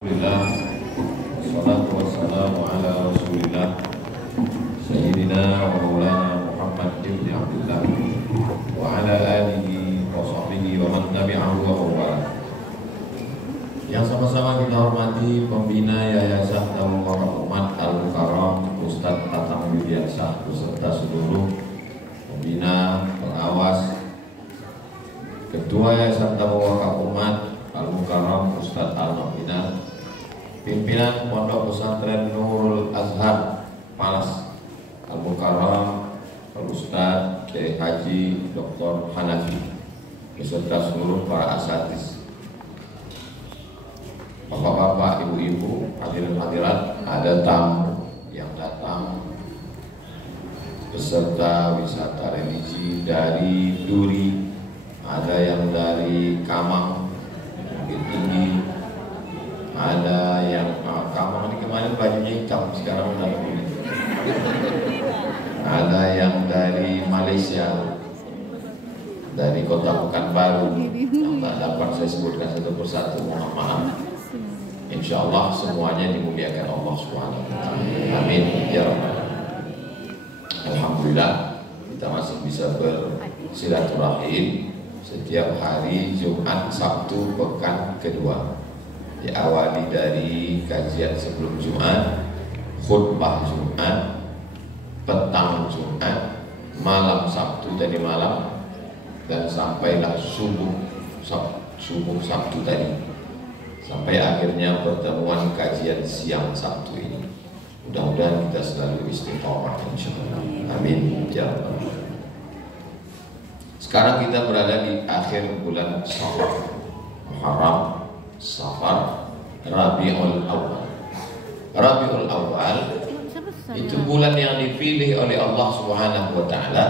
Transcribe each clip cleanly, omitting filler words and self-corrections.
Alhamdulillah, wassalatu wassalamu ala rasulillah Sayyidina wa maulana Muhammad ibn Abdullah wa ala alihi wa sahbihi wa man tabi'ahu wa mawala. Yang sama-sama kita hormati pembina Yayasan Tabung Wakaf Umat Al-Mukarram Ustadz Tatang Widiansah beserta seluruh pembina, pengawas, Ketua Yayasan Tabung Wakaf Umat Al-Mukarram Ustadz Al-Nafina, pimpinan Pondok Pesantren Nurul Azhar Malas Al-Mukarram Al-Ustadz Kiai Haji Dr. Hanafi beserta seluruh para asatidz, bapak-bapak, ibu-ibu, hadirin hadirat, ada tamu yang datang beserta wisata religi dari Duri, ada yang dari Kamang Bukit Tinggi, ada yang Kamang ini kemarin bajunya hitam, sekarang udah kuning. Ada yang dari Malaysia, dari kota Pekanbaru, yang tak dapat saya sebutkan satu persatu, mohon maaf. Insya Allah semuanya dimuliakan Allah Subhanahu wa Ta'ala. Amin ya Rabbal Alamin. Alhamdulillah kita masih bisa bersilaturahim setiap hari Jumat, Sabtu, pekan kedua. Diawali dari kajian sebelum Jumat, khutbah Jumat, petang Jumat, malam Sabtu tadi malam, dan sampailah subuh Sabtu tadi, sampai akhirnya pertemuan kajian siang Sabtu ini. Mudah-mudahan kita selalu istiqomah insyaallah. Amin ya rabbal alamin. Sekarang kita berada di akhir bulan Safar, Muharram, Safar, Rabiul Awal. Rabiul Awal itu bulan yang dipilih oleh Allah Subhanahu wa Ta'ala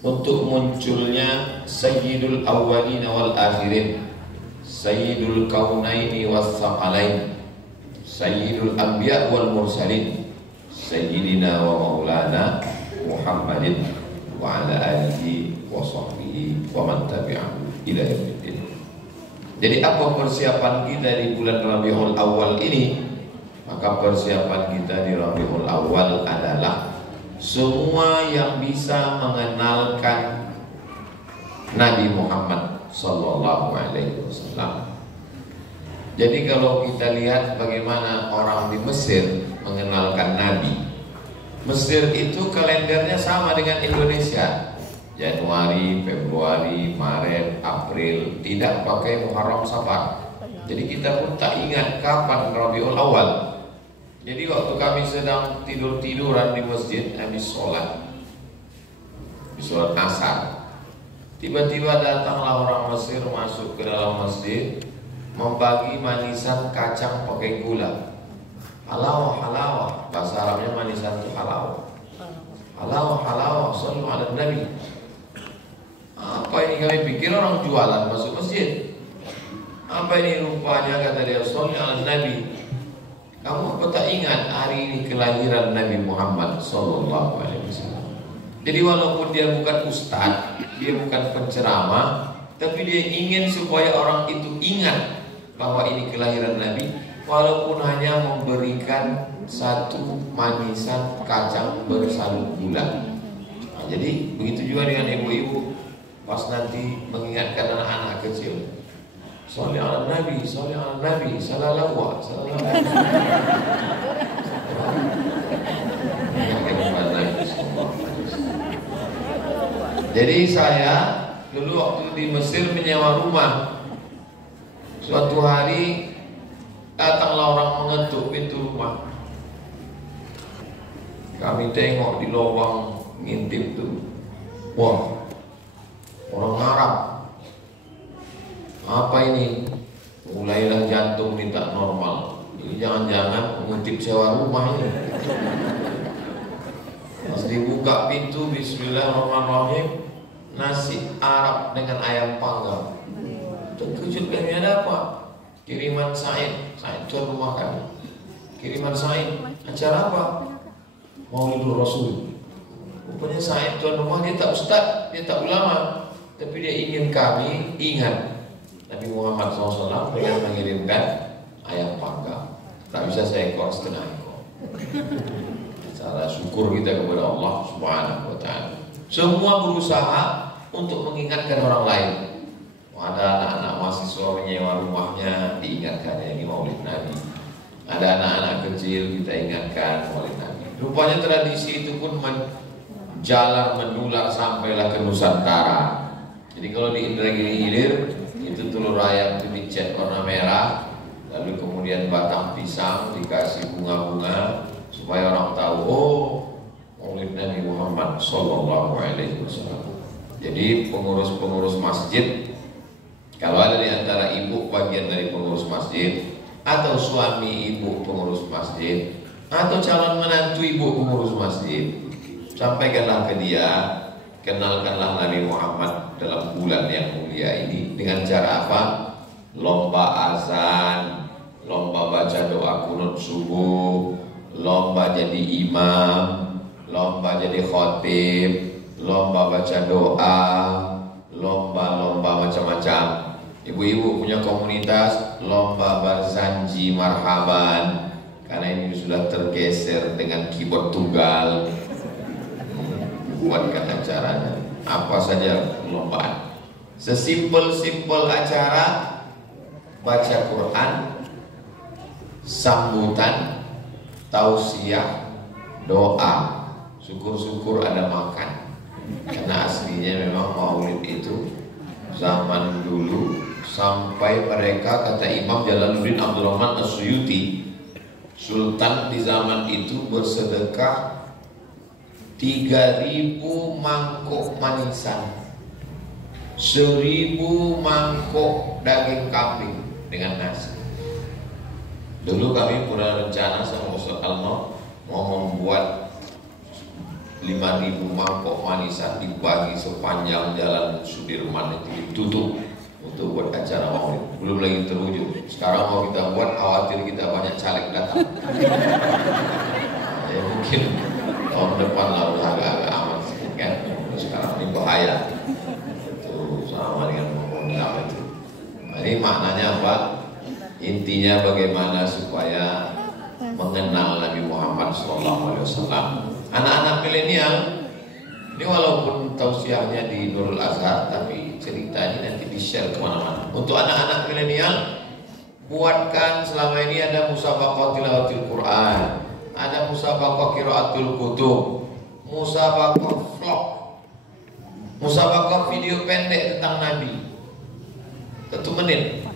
untuk munculnya Sayyidul Awwalin wal Akhirin, Sayyidul Kaunaini was Saqalain, Sayyidul Anbiya wal Mursalin, Sayyidina wa Maulana Muhammadin wa ala alihi wa sahbihi wa man tabi'ahu ila yaumiddin. Jadi apa persiapan kita di bulan Rabiul Awal ini? Maka persiapan kita di Rabiul Awal adalah semua yang bisa mengenalkan Nabi Muhammad sallallahu alaihi wasallam. Jadi kalau kita lihat bagaimana orang di Mesir mengenalkan Nabi, Mesir itu kalendernya sama dengan Indonesia, Januari, Februari, Maret, April, tidak pakai Muharram Safar. Jadi kita pun tak ingat kapan Rabiul Awal. Jadi waktu kami sedang tidur-tiduran di masjid, habis sholat asar, tiba-tiba datanglah orang Mesir masuk ke dalam masjid, membagi manisan kacang pakai gula. Halawah, bahasa Arabnya manisan itu halawah. Halawah, sallu ala Nabi. Apa ini, kami pikir orang jualan masuk masjid. Apa ini rupanya, kata dia, sallu ala Nabi. Kamu apa tak ingat hari ini kelahiran Nabi Muhammad sallallahu alaihi wasallam? Jadi walaupun dia bukan ustaz, dia bukan penceramah, tapi dia ingin supaya orang itu ingat bahwa ini kelahiran Nabi, walaupun hanya memberikan satu manisan kacang bersalut gula. Nah, jadi begitu juga dengan ibu-ibu pas nanti mengingatkan anak-anak kecil, sholli ala Nabi, sallallahu. Jadi saya dulu waktu di Mesir menyewa rumah. Suatu hari datanglah orang mengetuk pintu rumah. Kami tengok di lubang ngintip tuh, wah, orang Arab. Apa ini? Mulailah jantung ini tak normal. Ini jangan-jangan mengintip sewa rumah ini. Pas dibuka pintu, bismillahirrahmanirrahim, nasi Arab dengan ayam panggang. Terkejut kami, ada apa? Kiriman Said tuan rumah kami. Kiriman Said, acara apa? Maulidul Rasul. Rupanya Said tuan rumah, dia tak ustaz, dia tak ulama, tapi dia ingin kami ingat Nabi Muhammad SAW dengan mengirimkan ayam panggang. tak bisa seekor setengah ekor. Cara syukur kita kepada Allah Subhanahu wa Ta'ala. Semua berusaha untuk mengingatkan orang lain. Ada anak-anak mahasiswa menyewa rumahnya, diingatkan ini Maulid Nabi. Ada anak-anak kecil kita ingatkan Maulid Nabi. Rupanya tradisi itu pun jalan menular sampailah ke Nusantara. Jadi kalau di Indragiri Hilir itu telur ayam itu dicat warna merah, lalu kemudian batang pisang dikasih bunga-bunga supaya orang tahu, oh Maulid Nabi Muhammad Sallallahu Alaihi Wasallam. Jadi pengurus-pengurus masjid, kalau ada di antara ibu bagian dari pengurus masjid, atau suami ibu pengurus masjid, atau calon menantu ibu pengurus masjid, sampaikanlah ke dia, kenalkanlah Nabi Muhammad dalam bulan yang mulia ini dengan cara apa? Lomba azan, lomba baca doa kunut subuh, lomba jadi imam, lomba jadi khotib, lomba baca doa, lomba macam-macam. Ibu-ibu punya komunitas lomba berzanji marhaban, karena ini sudah tergeser dengan keyboard tunggal. Buatkan acaranya apa saja perlombaan, sesimpel-simpel acara baca Quran, sambutan, tausiah, doa, syukur-syukur ada makan. Karena aslinya memang maulid itu zaman dulu sampai mereka, kata Imam Jalaluddin Abdul Rahman As-Suyuti, sultan di zaman itu bersedekah 3.000 mangkok manisan, 1.000 mangkok daging kambing dengan nasi. Dulu kami pernah rencana sama Ustaz Alma mau membuat 5.000 mangkok manisan dibagi sepanjang jalan Sudirman itu ditutup untuk buat acara maulid. Belum lagi terwujud. Sekarang mau kita buat, khawatir kita banyak caleg datang. Ya mungkin tahun depan lah udah agak-agak aman sedikit kan. Sekarang ini bahaya. Itu sama dengan ngomong itu. Nah, ini maknanya apa? Intinya bagaimana supaya mengenal Nabi Muhammad SAW. Anak-anak milenial ini walaupun tausiahnya di Nurul Azhar, tapi cerita ini nanti di-share kemana-mana. Untuk anak-anak milenial, buatkan selama ini ada musabaqah tilawatil Quran, ada musabaqah qiraatul kutub, musabaqah vlog, musabaqah video pendek tentang Nabi 1 menit.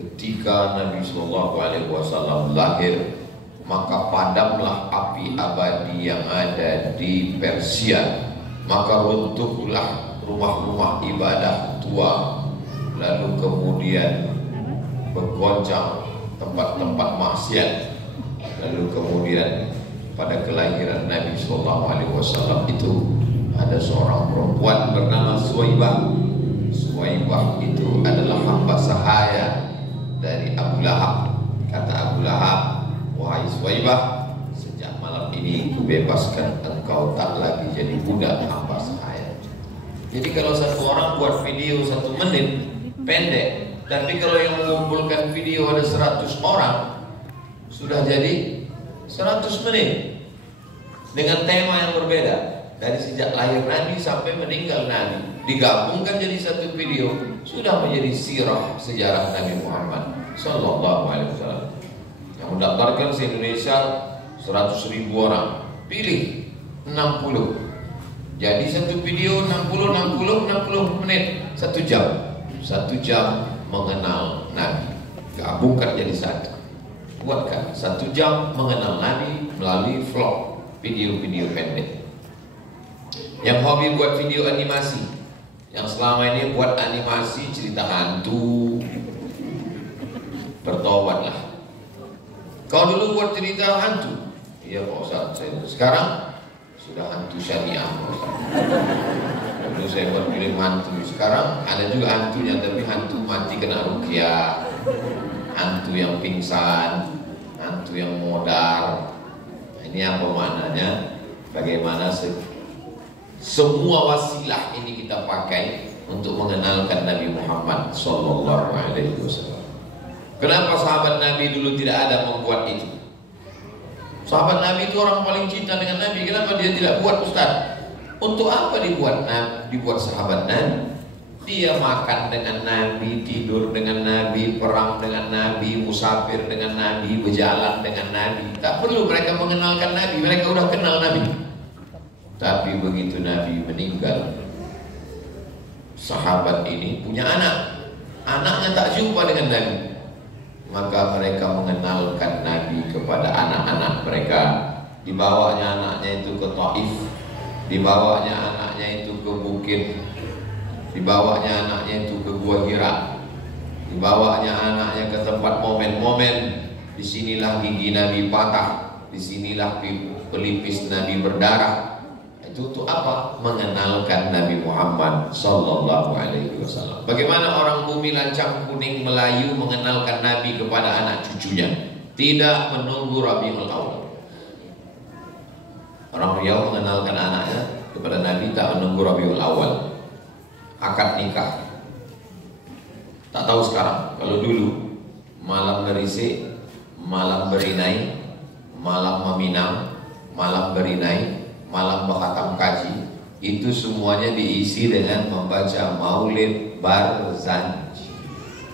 Ketika Nabi SAW lahir, maka padamlah api abadi yang ada di Persia, maka runtuhlah rumah-rumah ibadah tua, lalu kemudian bergoncang tempat-tempat maksiat, lalu kemudian pada kelahiran Nabi SAW itu ada seorang perempuan bernama Suwaibah. Suwaibah itu adalah hamba sahaya dari Abu Lahab. Kata Abu Lahab, wahai Suwaibah, sejak malam ini kubebaskan engkau tak lagi jadi budak hamba sahaya. Jadi kalau satu orang buat video 1 menit pendek, tapi kalau yang mengumpulkan video ada 100 orang, sudah jadi 100 menit dengan tema yang berbeda. Dari sejak lahir Nabi sampai meninggal Nabi, digabungkan jadi 1 video, sudah menjadi sirah sejarah Nabi Muhammad Sallallahu Alaihi Wasallam. Yang mendaftarkan se Indonesia 100.000 orang, pilih 60. Jadi 1 video 60 menit, 1 jam. 1 jam mengenal Nabi, gabungkan jadi 1. Buatkan 1 jam mengenal Nabi melalui vlog, video-video pendek. Yang hobi buat video animasi, yang selama ini buat animasi cerita hantu, bertobatlah. Kau dulu buat cerita hantu, iya Pak Ustaz, sekarang sudah hantu syariah. Dulu saya buat film hantu, sekarang ada juga hantunya, tapi hantu mati kena ruqyah, hantu yang pingsan, hantu yang modar. Nah, ini apa maknanya? Bagaimana semua wasilah ini kita pakai untuk mengenalkan Nabi Muhammad Sallallahu Alaihi Wasallam. Kenapa sahabat Nabi dulu tidak ada membuat itu? Sahabat Nabi itu orang paling cinta dengan Nabi. Kenapa dia tidak buat, Ustaz? Untuk apa dibuat sahabat Nabi? Dia makan dengan Nabi, tidur dengan Nabi, perang dengan Nabi, musafir dengan Nabi, berjalan dengan Nabi. Tak perlu mereka mengenalkan Nabi, mereka udah kenal Nabi. Tapi begitu Nabi meninggal, sahabat ini punya anak. Anaknya tak jumpa dengan Nabi. Maka mereka mengenalkan Nabi kepada anak-anak mereka. Dibawanya anaknya itu ke Taif, dibawanya anaknya itu ke bukit, dibawanya anaknya itu ke Gua Hira, dibawanya anaknya ke tempat momen-momen. Disinilah gigi Nabi patah, disinilah pelipis Nabi berdarah. Itu untuk apa? Mengenalkan Nabi Muhammad sallallahu alaihi wasallam. Bagaimana orang bumi lancang kuning Melayu mengenalkan Nabi kepada anak cucunya? Tidak menunggu Rabiul Awal. Orang Riau mengenalkan anaknya kepada Nabi tak menunggu Rabiul Awal. Akad nikah. Tak tahu sekarang. Kalau dulu malam berisik, malam berinai, malam meminang, malam berinai, malam berkhatam kaji, itu semuanya diisi dengan membaca Maulid Barzanji.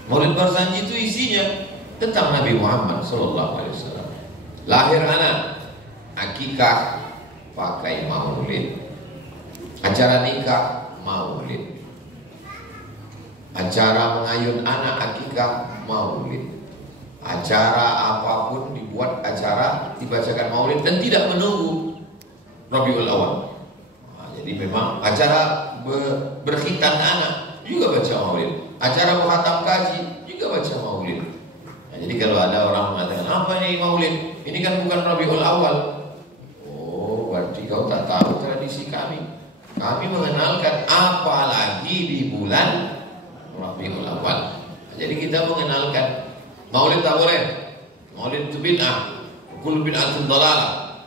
Maulid Barzanji itu isinya tentang Nabi Muhammad sallallahu alaihi wasallam. Lahir anak, akikah pakai Maulid. Acara nikah Maulid. Acara mengayun anak akikah Maulid. Acara apapun dibuat acara dibacakan Maulid dan tidak menunggu Rabiul Awal. Jadi memang acara berkhitan anak juga baca Maulid, acara menghatam kaji juga baca Maulid. Jadi kalau ada orang mengatakan apa ini Maulid, ini kan bukan Rabiul Awal. Oh, berarti kau tak tahu tradisi kami. Kami mengenalkan apalagi di bulan Rabiul Awal. Jadi kita mengenalkan Maulid tak boleh. Maulid itu bid'ah. Kullu bid'atin dhalalah.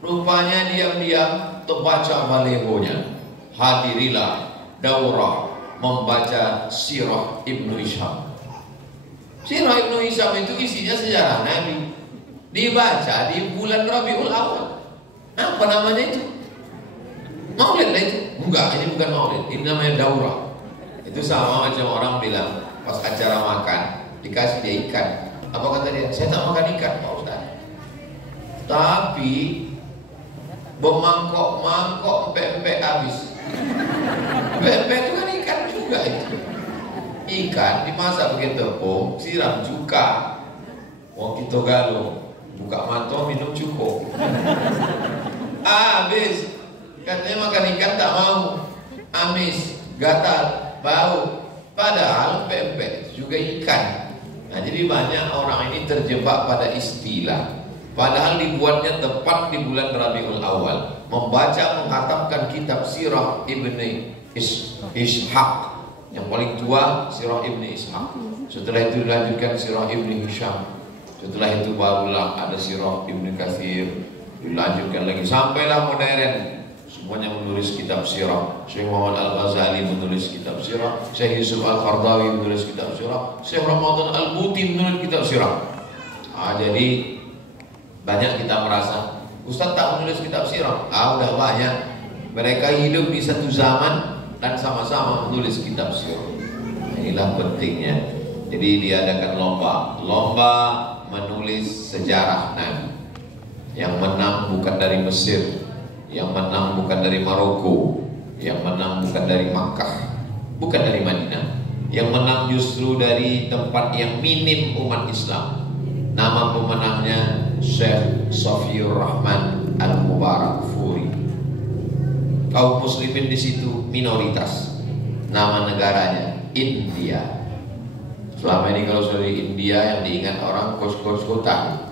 Rupanya diam-diam terbaca balehonya. Hadirilah daurah membaca Sirah Ibnu Hisham. Sirah Ibnu Hisham itu isinya sejarah Nabi. Dibaca di bulan Rabiul Awal. Apa namanya itu? Maulid lah itu. Enggak, ini bukan maulid. Ini namanya daurah. Itu sama macam orang bilang pas acara makan dikasih dia ikan. Apa kata dia? Saya tak makan ikan, Pak Ustaz. Tapi bermangkok-mangkok empek-empek habis. Empek-empek itu kan ikan juga itu. Ikan dimasak pakai tepung, siram cuka. Wong kita galo, buka mata minum cukup. Habis. Katanya makan ikan tak mau. Amis, gatal, bau. Padahal empek-empek juga ikan. Nah, jadi banyak orang ini terjebak pada istilah. Padahal dibuatnya tepat di bulan Rabiul Awal. Membaca, menghatamkan kitab Sirah Ibni Ishaq. Yang paling tua Sirah Ibni Ishaq. Setelah itu dilanjutkan Sirah Ibni Hisham. Setelah itu barulah ada Sirah Ibni Katsir. Dilanjutkan lagi sampailah modern. Semuanya menulis kitab Sirah. Syekh Muhammad Al-Ghazali menulis kitab Sirah. Syekh Yusuf Al-Qardawi menulis kitab Sirah. Syekh Ramadan Al-Buti menulis kitab Sirah. Jadi banyak kita merasa Ustaz tak menulis kitab sirah. Udah banyak. Mereka hidup di satu zaman dan sama-sama menulis kitab sirah. Inilah pentingnya. Jadi diadakan lomba menulis sejarah Nabi. Yang menang bukan dari Mesir, yang menang bukan dari Maroko, yang menang bukan dari Makkah, bukan dari Madinah. Yang menang justru dari tempat yang minim umat Islam. Nama pemenangnya Syekh Safiur Rahman Al-Mubarak Furi. Kaum muslimin di situ minoritas. Nama negaranya India. Selama ini kalau sudah di India yang diingat orang kos-kos kota.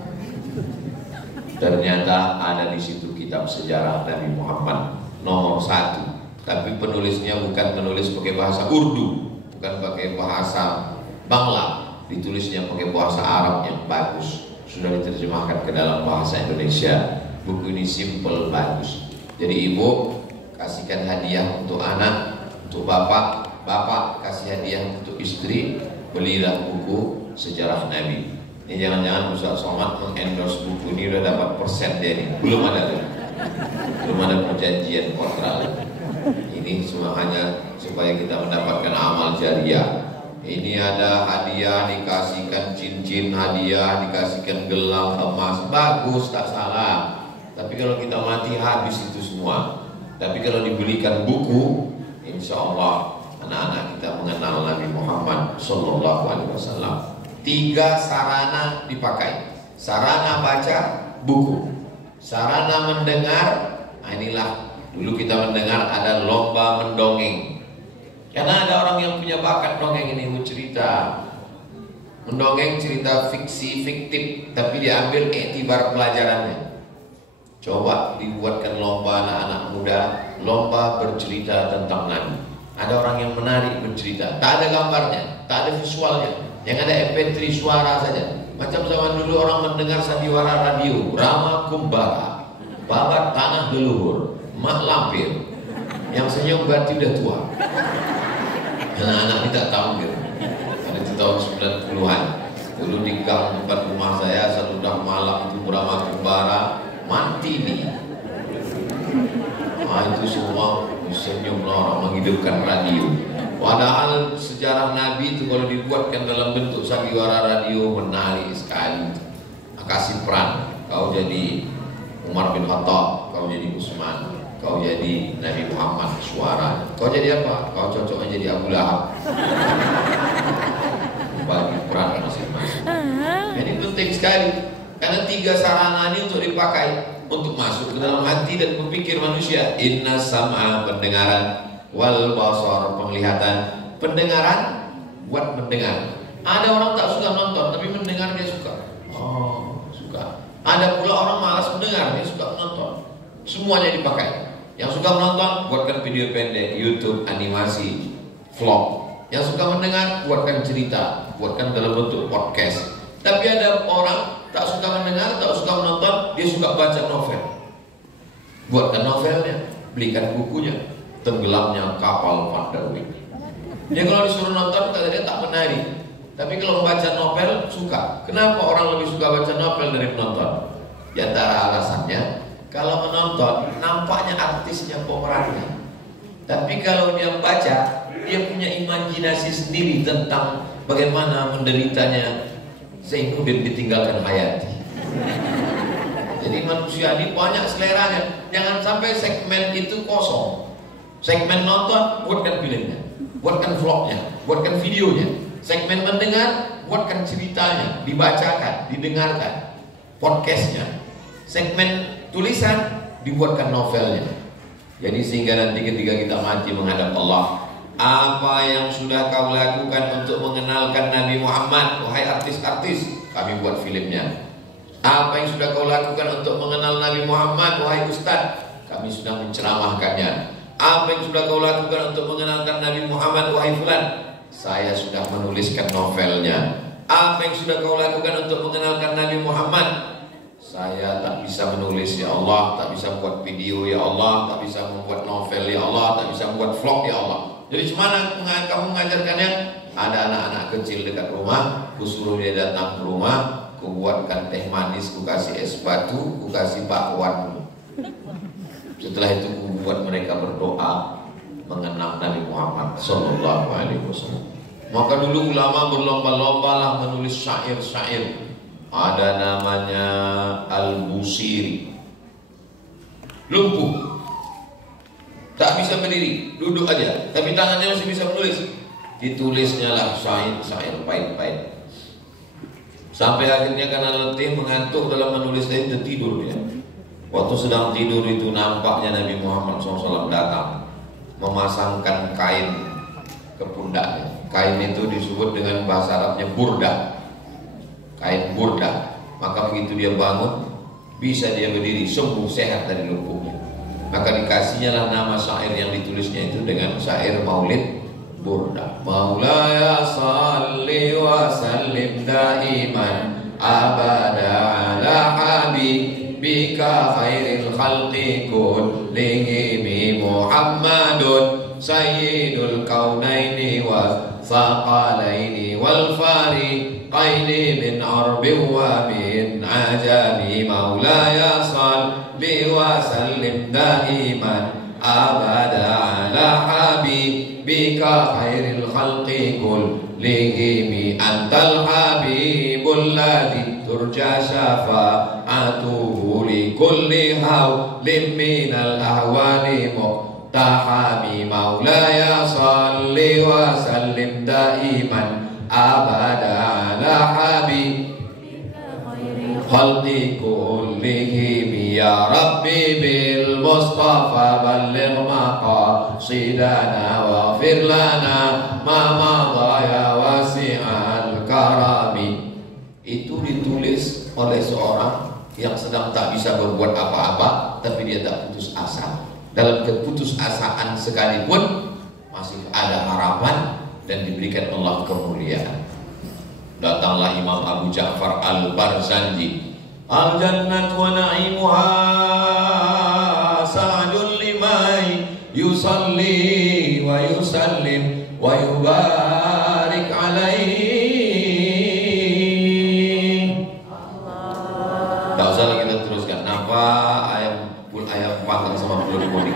Ternyata ada di situ kitab sejarah Nabi Muhammad nomor 1. Tapi penulisnya bukan penulis pakai bahasa Urdu, bukan pakai bahasa Bangla. Ditulisnya pakai bahasa Arab yang bagus. Sudah diterjemahkan ke dalam bahasa Indonesia. Buku ini simple, bagus. Jadi ibu kasihkan hadiah untuk anak, untuk bapak kasih hadiah untuk istri. Belilah buku sejarah Nabi. Ini jangan-jangan Ustaz Somad mengendorse buku ini udah dapat persen dia ini. Belum ada tuh. Belum ada perjanjian kontrak. Ini cuma hanya supaya kita mendapatkan amal jariah. Ini ada hadiah, dikasihkan cincin hadiah, dikasihkan gelang emas, bagus, tak salah. Tapi kalau kita mati habis itu semua. Tapi kalau dibelikan buku, insya Allah anak-anak kita mengenal Nabi Muhammad Sallallahu Alaihi Wasallam. 3 sarana dipakai: sarana baca buku, sarana mendengar. Nah, inilah dulu kita mendengar ada lomba mendongeng. Karena ada orang yang punya bakat dongeng ini, cerita mendongeng, cerita fiksi fiktif, tapi diambil iktibar pelajarannya. Coba dibuatkan lomba anak-anak muda, lomba bercerita tentang Nabi. Ada orang yang menarik bercerita, tak ada gambarnya, tak ada visualnya, yang ada MP3 suara saja. Macam zaman dulu orang mendengar sandiwara radio, Rama Kumbara, babat tanah leluhur, mak lampir, yang senyum berarti udah tua. Anak-anak kita tahu gitu. Ada itu tahun 90-an. Dulu di gang tempat rumah saya sudah malam itu Rama Kumbara mati nih. Itu semua senyum orang menghidupkan radio. Padahal sejarah Nabi itu kalau dibuatkan dalam bentuk sandiwara radio menarik sekali. Kasih peran, kau jadi Umar bin Khattab, kau jadi Utsman, kau jadi Nabi Muhammad suara. Kau jadi apa? Kau cocoknya jadi Abu Lahab. Bagi peran masing-masing. Jadi penting sekali. Karena 3 sarana ini untuk dipakai untuk masuk ke dalam hati dan berpikir manusia. Inna sam'a pendengaran, wal basar penglihatan. Pendengaran buat mendengar. Ada orang tak suka nonton tapi mendengar dia suka. Oh, suka. Ada pula orang malas mendengar, dia suka menonton. Semuanya dipakai. Yang suka menonton buatkan video pendek, YouTube, animasi, vlog. Yang suka mendengar buatkan cerita, buatkan dalam bentuk podcast. Tapi ada orang tak suka mendengar, tak suka menonton, dia suka baca novel. Buatkan novelnya, belikan bukunya, Tenggelamnya Kapal Pandawi. Dia kalau disuruh nonton, kata dia tak menarik. Tapi kalau membaca novel, suka. Kenapa orang lebih suka baca novel dari menonton? Di antara alasannya, kalau menonton, nampaknya artisnya pemerannya. Tapi kalau dia baca, dia punya imajinasi sendiri tentang bagaimana menderitanya Zainuddin ditinggalkan Hayati. Jadi manusia ini banyak seleranya. Jangan sampai segmen itu kosong. Segmen nonton, buatkan filmnya, buatkan vlognya, buatkan videonya. Segmen mendengar, buatkan ceritanya, dibacakan, didengarkan, podcastnya. Segmen tulisan, dibuatkan novelnya. Jadi sehingga nanti ketika kita mati menghadap Allah, apa yang sudah kau lakukan untuk mengenalkan Nabi Muhammad, wahai artis-artis, kami buat filmnya. Apa yang sudah kau lakukan untuk mengenal Nabi Muhammad, wahai ustaz, kami sudah menceramahkannya. Apa yang sudah kau lakukan untuk mengenalkan Nabi Muhammad, wahai fulan, saya sudah menuliskan novelnya. Apa yang sudah kau lakukan untuk mengenalkan Nabi Muhammad, saya tak bisa menulis ya Allah, tak bisa buat video ya Allah, tak bisa membuat novel ya Allah, tak bisa membuat vlog ya Allah. Jadi gimana kamu mengajarkannya? Ada anak-anak kecil dekat rumah, ku suruh dia datang ke rumah, ku buatkan teh manis, ku kasih es batu, ku kasih bakwan. Setelah itu ku buat mereka berdoa mengenal Nabi Muhammad Sallallahu Alaihi Wasallam. Maka dulu ulama berlomba-lomba lah menulis syair-syair. Ada namanya Al-Busiri, lumpuh, tak bisa berdiri, duduk aja, tapi tangannya masih bisa menulis. Ditulisnya lah syair pahit-pahit. Sampai akhirnya karena letih mengantuk dalam menulis itu tertidur dia. Waktu sedang tidur itu nampaknya Nabi Muhammad SAW datang, memasangkan kain ke pundaknya. Kain itu disebut dengan bahasa Arabnya burdah, kain burdah. Maka begitu dia bangun, bisa dia berdiri, sembuh, sehat dari lumpuhnya. Maka dikasihnya lah nama syair yang ditulisnya itu dengan syair Maulid Burdah. Maulaya salli wa sallim daiman abada ala habibika khairil khalqi kullihim Muhammadun sayyidul kaunaini wa thaqalaini wal fariqaini ومن عجب مولاي صل وسلم دائما أبدا على حبيبك خير الخلق كلهم أنت الحبيب الذي ترجى شفاعته لكل هول من الأهوال مقتحم مولاي صل وسلم دائما أبدا على حبيبك خلق كلهم يا ربي بالمصطفى بلغ مقاصدنا واغفر لنا ما مضى يا واسع الكرم. Itu ditulis oleh seorang yang sedang tak bisa berbuat apa-apa, tapi dia tak putus asa. Dalam keputusasaan sekalipun masih ada harapan dan diberikan Allah kemuliaan. Datanglah Imam Abu Ja'far Al-Barzanji, al-jannat wa na'imuha sa'adun liman yusalli wa yusallim wa yubarik alaihi. Tak usah lagi kita teruskan. Kenapa ayam panggang sama pulau dimoni?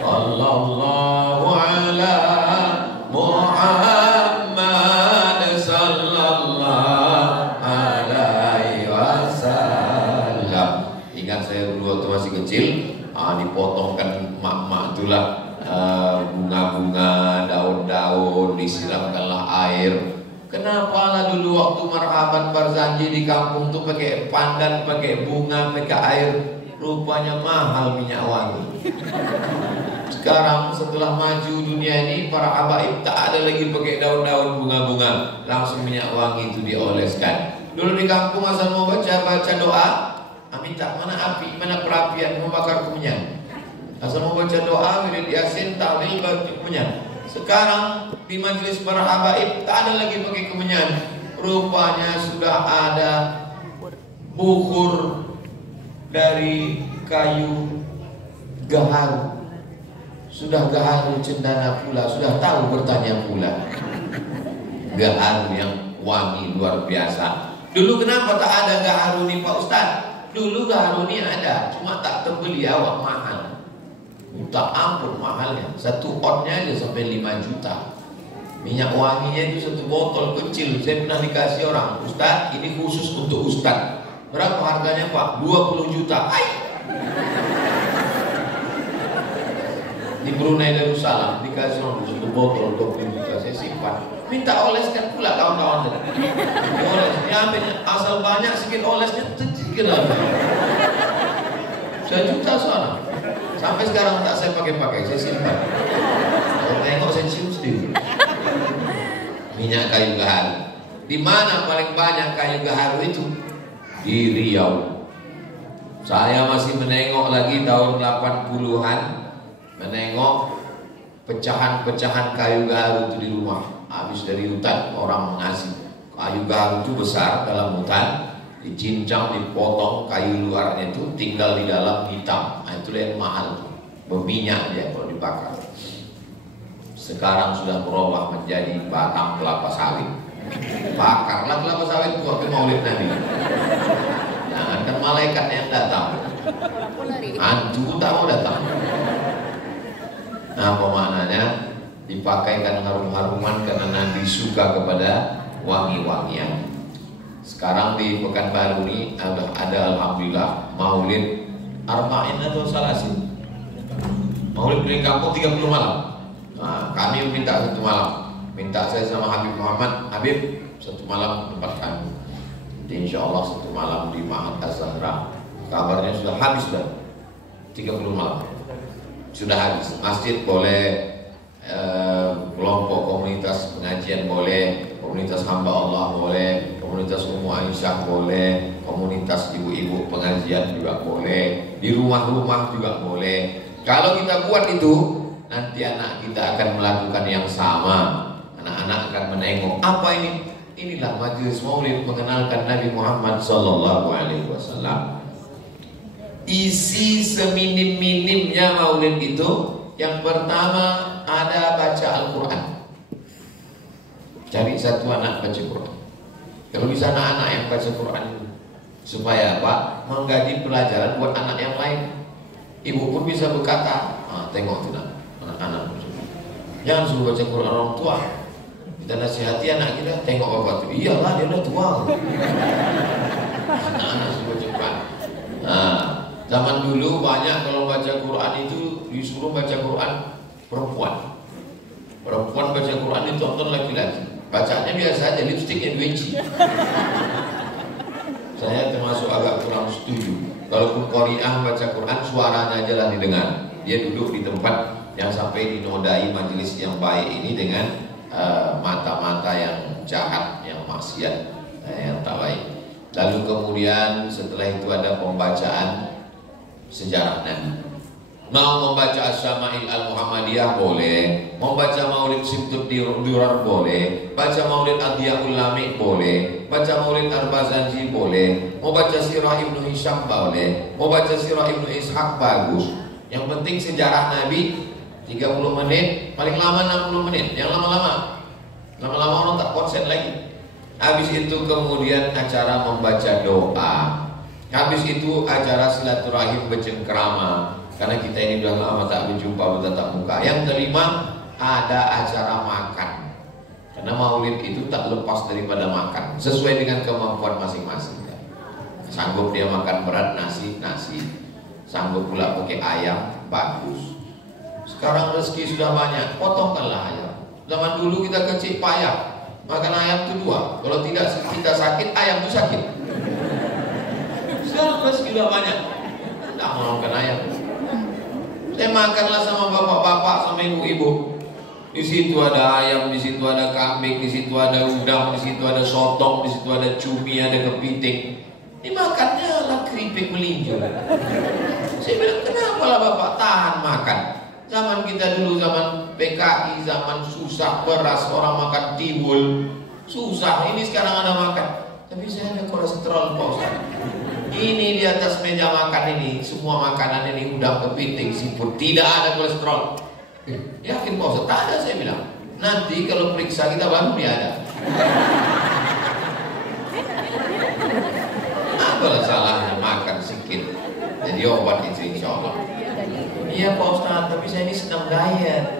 Sallallahu ala Muhammad sallallahu alaihi wasallam. Ingat saya dulu waktu masih kecil, dipotongkan mak-mak itulah bunga-bunga, daun-daun, disiramkanlah air. Kenapa lah dulu waktu marhaban Barzanji di kampung tuh pakai pandan, pakai bunga, pakai air? Rupanya mahal minyak wangi. Sekarang setelah maju dunia ini, para habaib tak ada lagi pakai daun-daun bunga-bunga, langsung minyak wangi itu dioleskan. Dulu di kampung asal mau baca doa, minta mana api, mana perapian membakar kemenyan. Asal mau baca doa, wirid yasin, tahlil, baca kemenyan. Sekarang di majelis para habaib tak ada lagi pakai kemenyan. Rupanya sudah ada bukur dari kayu gaharu. Sudah gaharu cendana pula, sudah tahu bertanya pula. Gaharu yang wangi luar biasa. Dulu kenapa tak ada gaharu nih Pak Ustaz? Dulu gaharu nih ada, cuma tak terbeli awak mahal. Tak ampun mahalnya. Satu onnya aja sampai 5 juta. Minyak wanginya itu satu botol kecil. Saya pernah dikasih orang, Ustaz ini khusus untuk Ustaz. Berapa harganya Pak? 20 juta. Ay! Di Brunei Darussalam dikasih orang satu botol 20 juta. Saya simpan. Minta oleskan pula kawan-kawan. Oles. Diambil asal banyak sedikit olesnya sedikit lagi. 1 juta soalnya. Sampai sekarang tak saya pakai-pakai, saya simpan. Kalau tengok saya cium sendiri. Minyak kayu gaharu. Di mana paling banyak kayu gaharu itu? Di Riau. Saya masih menengok lagi tahun 80-an, menengok pecahan-pecahan kayu gaharu itu di rumah. Habis dari hutan orang mengasih. Kayu gaharu itu besar dalam hutan, dicincang, dipotong, kayu luarnya itu tinggal di dalam hitam. Nah, itu yang mahal, berminyak dia kalau dibakar. Sekarang sudah berubah menjadi batang kelapa sawit. Bakarlah kelapa sawit waktu Maulid Nabi. Jangan kan malaikat yang datang, hantu tak mau datang. Nah, apa maknanya? Dipakaikan harum-haruman karena Nabi suka kepada wangi-wangian. Sekarang di Pekanbaru ini ada alhamdulillah Maulid Arba'in atau Salasin. Maulid keliling kampung 30 malam. Nah, kami minta 1 malam. Minta saya sama Habib Muhammad, Habib 1 malam tempat kami. Jadi insya Allah 1 malam di Ma'had Az-Zahra. Kabarnya sudah habis sudah 30 malam. Sudah habis. Masjid boleh, kelompok komunitas pengajian boleh, komunitas hamba Allah boleh, komunitas Ummu Aisyah boleh, komunitas ibu-ibu pengajian juga boleh, di rumah-rumah juga boleh. Kalau kita buat itu, nanti anak kita akan melakukan yang sama. Anak-anak akan menengok, apa ini? Inilah majelis maulid mengenalkan Nabi Muhammad SAW. Isi seminim-minimnya maulid itu, yang pertama ada baca Al-Quran. Cari satu anak baca Quran. Kalau bisa anak-anak yang baca Quran, supaya apa? Menggaji pelajaran buat anak yang lain. Ibu pun bisa berkata, tengok tuh anak-anak, jangan suruh baca Quran orang tua. Kita nasihati anak kita, tengok bapak tuh, iyalah dia udah tua. Anak-anak suruh baca Quran. Nah, zaman dulu banyak kalau baca Quran itu disuruh baca Quran perempuan. Perempuan baca Quran itu nonton laki-laki. Bacaannya biasa aja, lipstiknya 2 inci. Saya termasuk agak kurang setuju. Kalaupun Qari'ah baca Quran, suaranya aja lah didengar. Dia duduk di tempat yang sampai dinodai majelis yang baik ini dengan mata-mata yang jahat, yang maksiat, yang tak baik. Lalu kemudian setelah itu ada pembacaan sejarah Nabi. Mau membaca As-Syama'il Al-Muhammadiyah boleh, membaca Maulid Simtud Durar boleh, baca Maulid Adiyahul Lami boleh, baca Maulid Arbazanji boleh, mau baca Sirah Ibnu Hisham boleh, mau baca Sirah Ibnu Ishaq bagus. Yang penting sejarah Nabi 30 menit, paling lama 60 menit. Yang lama-lama orang tak konsen lagi. Habis itu kemudian acara membaca doa. Habis itu acara silaturahim bercengkrama. Karena kita ini sudah lama tak berjumpa bertatap muka. Yang kelima, ada acara makan. Karena maulid itu tak lepas daripada makan, sesuai dengan kemampuan masing-masing. Sanggup dia makan berat, nasi. Sanggup pula pakai ayam, bagus. Sekarang rezeki sudah banyak, potongkanlah ayam. Zaman dulu kita kecil payah, makan ayam itu 2. Kalau tidak kita sakit, ayam itu sakit. Sekarang rezeki sudah banyak, tidak mau makan ayam. Saya makanlah sama bapak-bapak, sama ibu-ibu. Di situ ada ayam, di situ ada kambing, di situ ada udang, di situ ada sotong, di situ ada cumi, ada kepiting. Dimakannya lah keripik melinjol. Saya bilang, kenapa lah bapak tahan makan? Zaman kita dulu, zaman PKI, zaman susah, beras, orang makan tiwul, susah. Ini sekarang ada makan. Tapi saya ada kolesterol, Pak Ustaz. Ini di atas meja makan ini, semua makanan ini udang, kepiting, siput, tidak ada kolesterol. Yakin Pak Ustaz? Tak ada, saya bilang. Nanti kalau periksa kita baru dia ada. Apalah salahnya makan sedikit, jadi obat itu insya Allah. Iya Pak Ustaz, tapi saya ini sedang diet.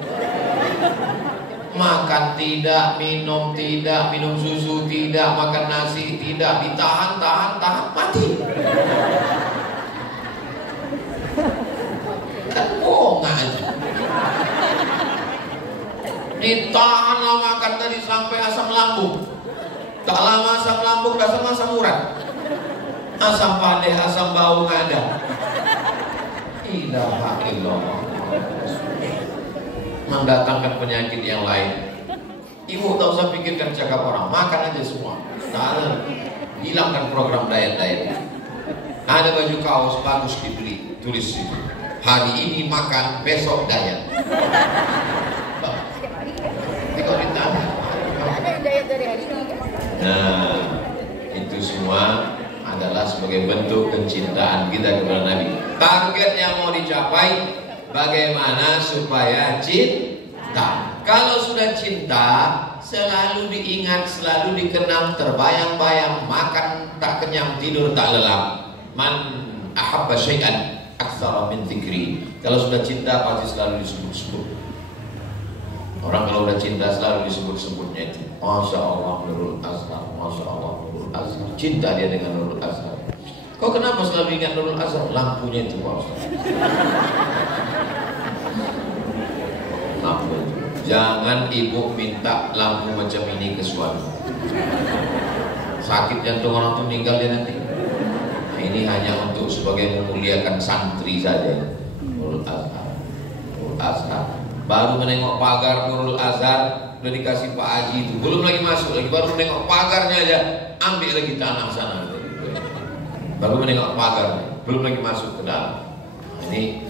Makan tidak, minum susu tidak, makan nasi tidak, ditahan, mati. Kan bohong aja. Ditahanlah makan tadi sampai asam lambung. Tak lama asam lambung, dah sama asam urat. Asam padeh, asam bau nggak ada. Ilaha illallah. Mendatangkan penyakit yang lain. Ibu tak usah pikirkan cakap orang, makan aja semua. Nah, hilangkan program diet. Ada baju kaos bagus dibeli, tulis itu. Hari ini makan, besok diet. Tengok ditanya. Ada diet dari hari ini kan? Nah, itu semua adalah sebagai bentuk kecintaan kita kepada Nabi. Target yang mau dicapai, bagaimana supaya cinta. Kalau sudah cinta, selalu diingat, selalu dikenang, terbayang-bayang, makan tak kenyang, tidur tak lelap. Man ahabba syai'an aktsara min dzikri. Kalau sudah cinta pasti selalu disebut-sebut. Orang kalau sudah cinta selalu disebut-sebutnya itu. Masya Allah Nurul Azhar, Masya Allah Nurul Azhar. Cinta dia dengan Nurul Azhar. Kau kenapa selalu ingat Nurul Azhar? Lampunya itu Pak Ustaz. Lampu itu. Jangan ibu minta lampu macam ini ke suami. Sakit jantung orang itu meninggal dia nanti. Nah, ini hanya untuk sebagai memuliakan santri saja. Nurul Azhar, Nurul Azhar. Baru menengok pagar Nurul Azhar udah dikasih Pak Haji itu, belum lagi masuk lagi, baru menengok pagarnya aja, ambil lagi tanah sana. Baru menengok pagarnya, belum lagi masuk ke dalam. Nah, ini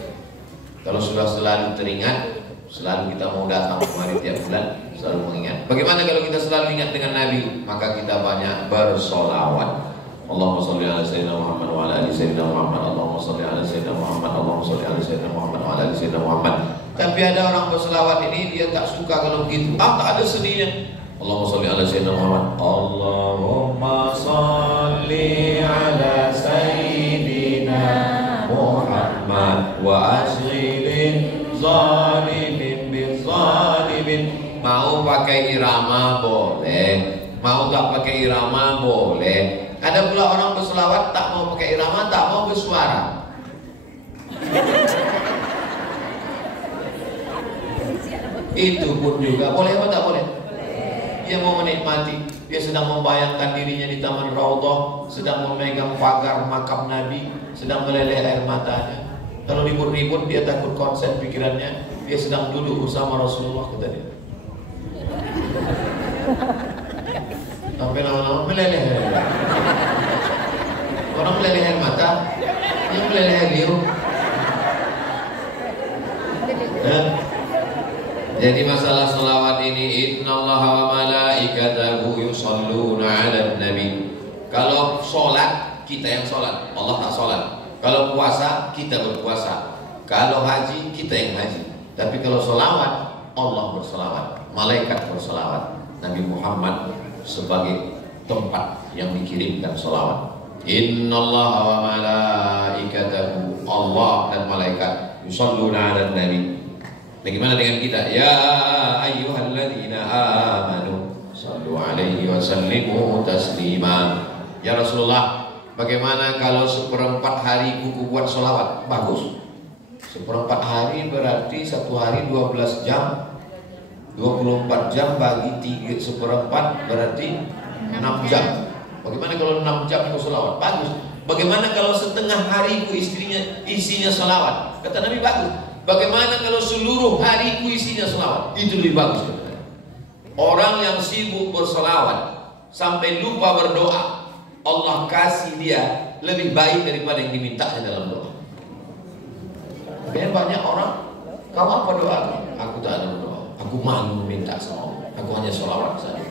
kalau sudah selalu teringat, selalu kita mau datang kemari tiap bulan, selalu mengingat. Bagaimana kalau kita selalu ingat dengan Nabi? Maka kita banyak bersolawat. Allahumma sholli ala sayyidina Muhammad wa ala ali sayyidina Muhammad. Allahumma sholli ala sayyidina Muhammad. Allahumma sholli ala sayyidina Muhammad wa ala ali sayyidina Muhammad. Tapi ada orang berselawat ini dia tak suka kalau begitu. Tak ada seninya. Allahumma sholli ala sayyidina Muhammad. Allahumma sholli ala sayyidina Muhammad wa asghilin zalimin bizalimin. Mau pakai irama boleh, mau tak pakai irama boleh. Ada pula orang berselawat tak mau pakai irama, tak mau bersuara. Itu pun juga boleh apa tak boleh? Dia mau menikmati, dia sedang membayangkan dirinya di Taman Raudhah, sedang memegang pagar makam Nabi, sedang meleleh air matanya. Kalau ribut-ribut dia takut konsen pikirannya, dia sedang duduk bersama Rasulullah, kata dia. Sampai lama-lama meleleh. Orang meleleh air mata, dia meleleh air liur. Jadi masalah selawat ini, innallaha wa malaikatahu yusholluna 'alan nabi. Kalau sholat, kita yang sholat, Allah tak sholat. Kalau puasa, kita berpuasa. Kalau haji, kita yang haji. Tapi kalau selawat, Allah berselawat, malaikat berselawat, Nabi Muhammad sebagai tempat yang dikirimkan selawat. Innallaha wa malaikatahu, Allah dan malaikat yusholluna 'alan nabi. Bagaimana dengan kita? Ya ayyuhalladzina amanu sallu alaihi wa sallimu taslima. Ya Rasulullah, bagaimana kalau seperempat hari kuku buat sholawat? Bagus. Seperempat hari berarti satu hari 12 jam. 24 jam bagi 3 seperempat berarti 6 jam. Bagaimana kalau 6 jam itu sholawat? Bagus. Bagaimana kalau setengah hariku isinya sholawat? Kata Nabi, bagus. Bagaimana kalau seluruh hariku isinya selawat? Itu lebih bagus. Orang yang sibuk berselawat sampai lupa berdoa, Allah kasih dia lebih baik daripada yang dimintanya dalam doa. Makanya banyak orang, kamu apa doa? Aku tak ada doa. Aku malu meminta sama Allah. Aku hanya selawat saja.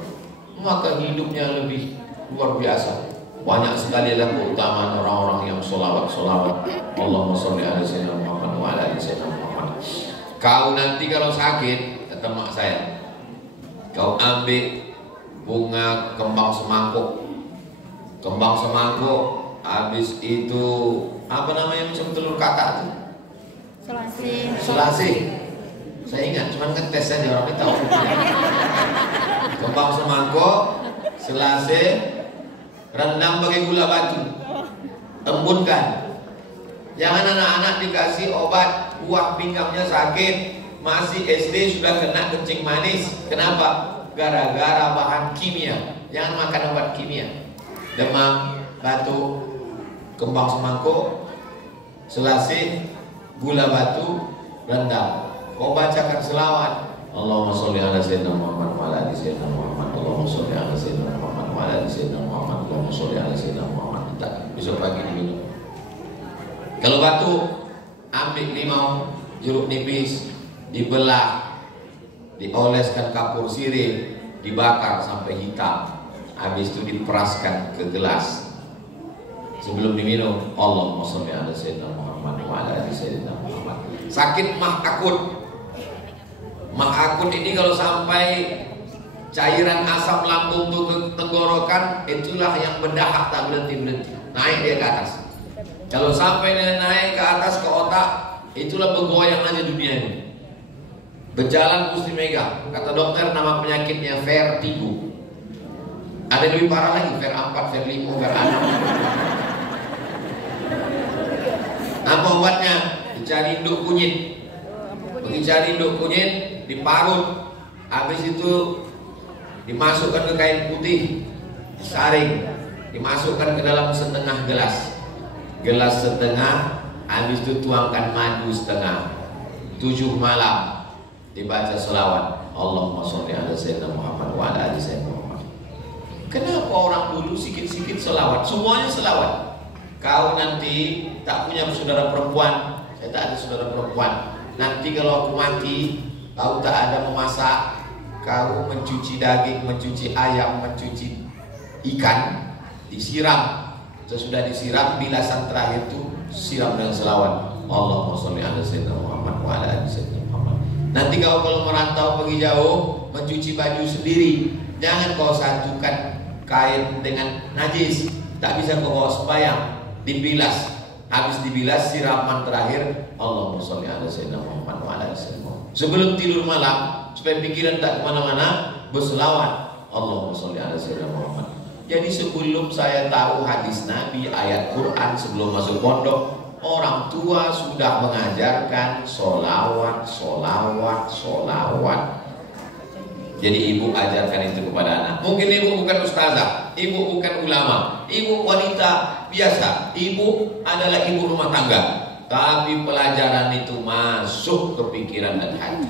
Maka hidupnya lebih luar biasa. Banyak sekali lah keutamaan orang-orang yang selawat. Allahumma sholli ala sayyidina Muhammad wa ala ali sayyidina Muhammad. Kau nanti kalau sakit, kata mak saya, kau ambil bunga kembang semangkuk. Kembang semangkuk, habis itu apa namanya macam telur kakak itu? Selasih. Saya ingat, cuma ngetes saja, orang tahu. Kembang semangkuk, selasih, rendam pakai gula batu, embunkan. Jangan anak-anak dikasih obat buah pinggangnya sakit, masih SD sudah kena kencing manis. Kenapa? Gara-gara bahan kimia. Jangan makan obat kimia. Demam, batuk, kembang semangkuk, selasih, gula batu, rendam. Kau bacakan selawat. Allahumma sholli ala sayyidina Muhammad wa ala ali sayyidina Muhammad. Allahumma sholli ala sayyidina Muhammad wa ala ali sayyidina Muhammad. Allahumma sholli ala sayyidina Muhammad. Besok pagi diminum. Kalau batuk, ambil limau, jeruk nipis, dibelah, dioleskan kapur sirih, dibakar sampai hitam. Habis itu diperaskan ke gelas. Sebelum diminum, Allahumma sholli ala sayyidina Muhammad wa ala ali sayyidina Muhammad. Sakit mah akut. Mah akut ini kalau sampai cairan asam lambung itu ke tenggorokan, itulah yang berdahak tak berhenti-berhenti. Naik dia ke atas. Kalau sampai dia naik ke atas ke otak, itulah bergoyang aja dunia ini. Berjalan mesti megang. Kata dokter nama penyakitnya vertigo. Ada yang lebih parah lagi, ver 4, ver 5, ver 6. Apa obatnya? Dicari induk kunyit. Pergi cari induk kunyit, diparut. Habis itu dimasukkan ke kain putih, disaring, dimasukkan ke dalam setengah gelas. Gelas setengah, habis itu tuangkan madu setengah. 7 malam dibaca selawat. Allahumma sholli ala sayyidina Muhammad wa ala ali sayyidina Muhammad. Kenapa orang dulu sikit-sikit selawat? Semuanya selawat. Kau nanti tak punya saudara perempuan, saya tak ada saudara perempuan. Nanti kalau aku mati, kau tak ada memasak, kau mencuci daging, mencuci ayam, mencuci ikan, disiram. Sesudah disiram, bilasan terakhir itu siram dengan selawat. Allahumma sholli ala sayyidina Muhammad wa ala ali sayyidina Muhammad. Nanti kau kalau merantau pergi jauh, mencuci baju sendiri, Jangan kau satukan kain dengan najis. Tak bisa kau bawa sembahyang. Dibilas. Habis dibilas siraman terakhir, Allahumma sholli ala sayyidina Muhammad wa ala sayyidina. Sebelum tidur malam, supaya pikiran tak kemana-mana, berselawat, Allahumma sholli ala sayyidina Muhammad. Jadi sebelum saya tahu hadis Nabi, ayat Quran, sebelum masuk pondok, orang tua sudah mengajarkan solawat, solawat, solawat. Jadi ibu ajarkan itu kepada anak. Mungkin ibu bukan ustazah, ibu bukan ulama, ibu wanita biasa, ibu adalah ibu rumah tangga. Tapi pelajaran itu masuk ke pikiran dan hati.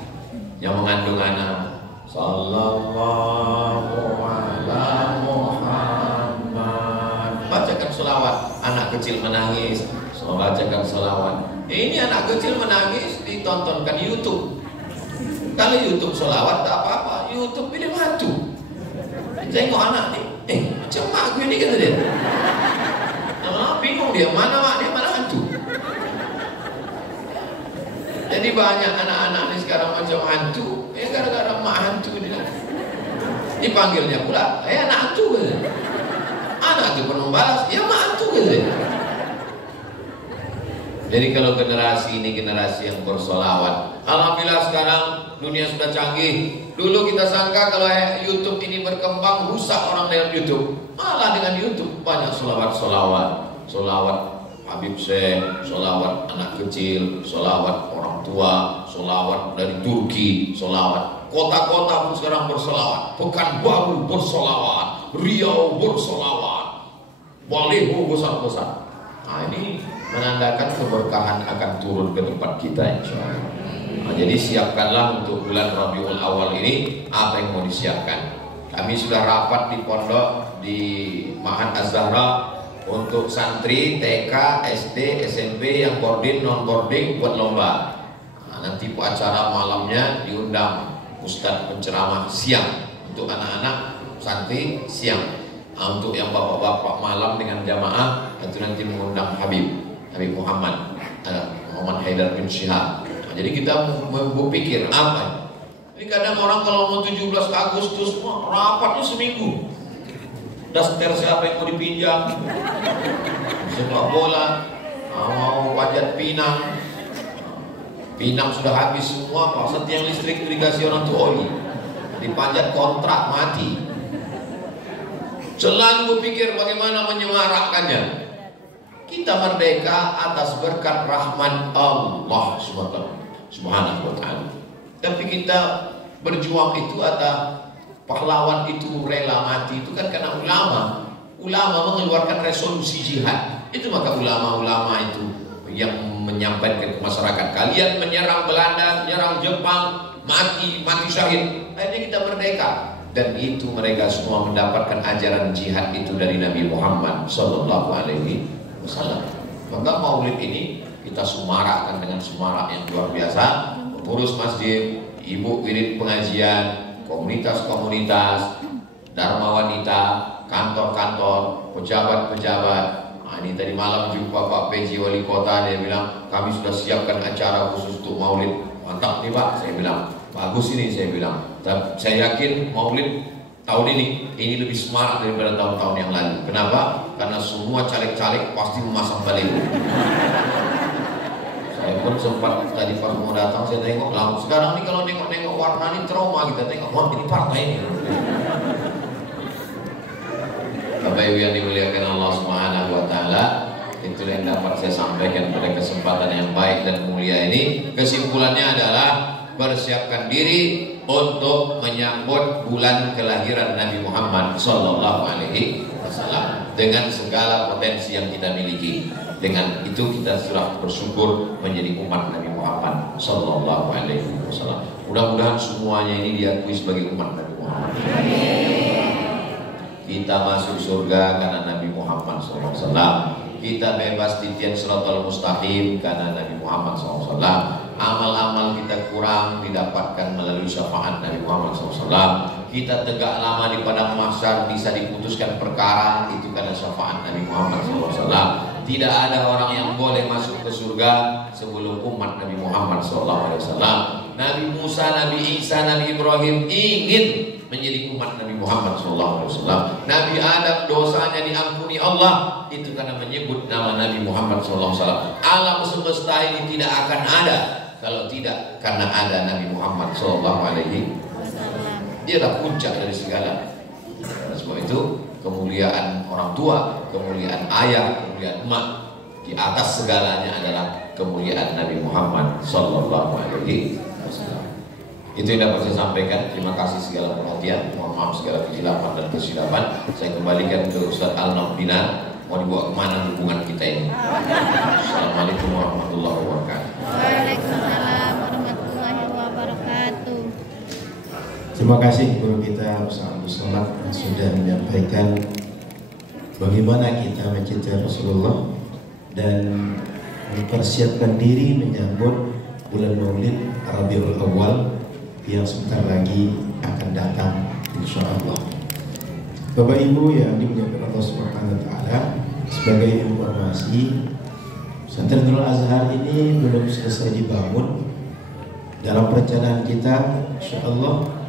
Yang mengandung anak, sallallahu ala Muhammad. Bacakan selawat. Anak kecil menangis, bacakan selawat. Ini anak kecil menangis ditontonkan YouTube. Kalau YouTube selawat tak apa-apa, YouTube pilih hantu. Tengok anak ni, macam mak aku ini kata dia. Nah, bingung dia, mana mak dia, mana hantu. Jadi banyak anak-anak ni sekarang macam hantu, gara-gara mak hantu dia. Dipanggilnya pula, anak hantu kata. Anak tu pun membalas, ya mak hantu kata dia. Jadi kalau generasi ini generasi yang bersolawat, alhamdulillah sekarang dunia sudah canggih. Dulu kita sangka kalau YouTube ini berkembang rusak orang dengan YouTube. Malah dengan YouTube banyak solawat-solawat, solawat Habib Syekh, solawat anak kecil, solawat orang tua, solawat dari Turki, solawat. Kota-kota pun sekarang bersolawat. Pekanbaru bersolawat, Riau bersolawat, Baliho besar-besar. Nah, ini menandakan keberkahan akan turun ke tempat kita insyaallah. Nah, jadi siapkanlah untuk bulan Rabiul Awal ini apa yang mau disiapkan. Kami sudah rapat di pondok di Ma'had Az-Zahra untuk santri TK, SD, SMP yang boarding non boarding buat lomba. Nah, nanti acara malamnya diundang ustadz penceramah siang untuk anak-anak santri siang. Nah, untuk yang bapak-bapak malam dengan jamaah itu nanti mengundang Habib Muhammad Haidar bin Syihab. Nah, jadi kita berpikir apa? Ini kadang orang kalau mau 17 Agustus rapatnya seminggu. Daster siapa yang mau dipinjam? Sepak bola, mau wajat Pinang. Pinang sudah habis semua, Pak. Setiang listrik irigasi orang tu oli. Dipanjat kontrak mati. Selalu berpikir bagaimana menyemarakkannya. Kita merdeka atas berkat rahmat Allah Subhanahu wa ta'ala. Tapi kita berjuang itu atas pahlawan itu rela mati itu kan karena ulama. Ulama mengeluarkan resolusi jihad. Itu maka ulama-ulama itu yang menyampaikan ke masyarakat, kalian menyerang Belanda, menyerang Jepang, mati syahid. Akhirnya kita merdeka. Dan itu mereka semua mendapatkan ajaran jihad itu dari Nabi Muhammad sallallahu alaihi wasallam. Maka maulid ini kita semarakkan dengan semarak yang luar biasa. Pengurus masjid, ibu wirid pengajian, komunitas-komunitas, dharma wanita, kantor-kantor, pejabat-pejabat. Nah, ini tadi malam jumpa Pak PJ Wali Kota, dia bilang kami sudah siapkan acara khusus untuk maulid. Mantap nih Pak, saya bilang bagus ini, saya bilang. Saya yakin maulid tahun ini lebih semarak daripada tahun-tahun yang lalu. Kenapa? Karena semua caleg-caleg pasti memasang baliho. Saya pun sempat tadi pas mau datang saya tengok langsung. Sekarang nih kalau nengok warna ini trauma kita tengok. Wah ini partai ini. Bapak Ibu yang dimuliakan Allah Subhanahu wa taala, itulah yang dapat saya sampaikan pada kesempatan yang baik dan mulia ini. Kesimpulannya adalah bersiapkan diri untuk menyambut bulan kelahiran Nabi Muhammad sallallahu alaihi wasallam dengan segala potensi yang kita miliki. Dengan itu kita sudah bersyukur menjadi umat Nabi Muhammad sallallahu alaihi wasallam. Mudah-mudahan semuanya ini diakui sebagai umat Nabi Muhammad. Kita masuk surga karena Nabi Muhammad SAW. Kita bebas di tian siratal mustaqim karena Nabi Muhammad SAW. Amal-amal kita kurang didapatkan melalui syafaat Nabi Muhammad SAW. Kita tegak lama di padang mahsyar bisa diputuskan perkara itu karena syafaat Nabi Muhammad SAW. Tidak ada orang yang boleh masuk ke surga sebelum umat Nabi Muhammad SAW. Nabi Musa, Nabi Isa, Nabi Ibrahim ingin menjadi umat Nabi Muhammad SAW. Nabi Adam dosanya diampuni Allah itu karena menyebut nama Nabi Muhammad SAW. Alam semesta ini tidak akan ada kalau tidak karena ada Nabi Muhammad SAW. Dia adalah puncak dari segala. Oleh sebab itu kemuliaan orang tua, kemuliaan ayah, kemuliaan emak, di atas segalanya adalah kemuliaan Nabi Muhammad Sallallahu Alaihi Wasallam. Itu yang dapat saya sampaikan. Terima kasih segala perhatian. Mohon maaf segala kesilapan dan kesilapan. Saya kembalikan ke Ustaz Al-Nafbina. Mau dibawa kemana hubungan kita ini? Assalamualaikum warahmatullahi wabarakatuh. Waalaikumsalam warahmatullahi wabarakatuh. Terima kasih guru kita Ustaz Abdul Somad yang sudah menyampaikan bagaimana kita mencintai Rasulullah dan mempersiapkan diri menyambut bulan Maulid Rabiul Awal yang sebentar lagi akan datang insyaallah. Bapak Ibu yang dimuliakan Allah Subhanahu wa taala, sebagai informasi, Pesantren Nurul Azhar ini belum selesai dibangun. Dalam perencanaan kita insyaallah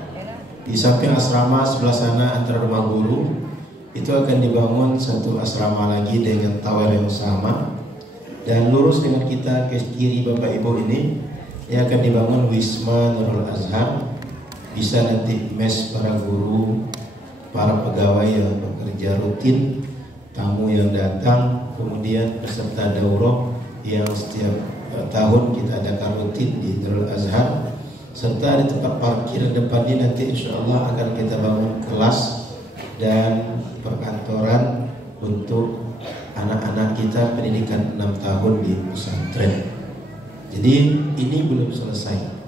di samping asrama sebelah sana antara rumah guru itu akan dibangun satu asrama lagi dengan tower yang sama, dan lurus dengan kita ke kiri Bapak Ibu ini yang akan dibangun Wisma Nurul Azhar. Bisa nanti mes para guru, para pegawai yang bekerja rutin, tamu yang datang, kemudian peserta daurah yang setiap tahun kita adakan rutin di Nurul Azhar, serta di tempat parkir depan ini nanti insya Allah akan kita bangun kelas dan perkantoran untuk anak-anak kita pendidikan 6 tahun di pesantren. Jadi ini belum selesai.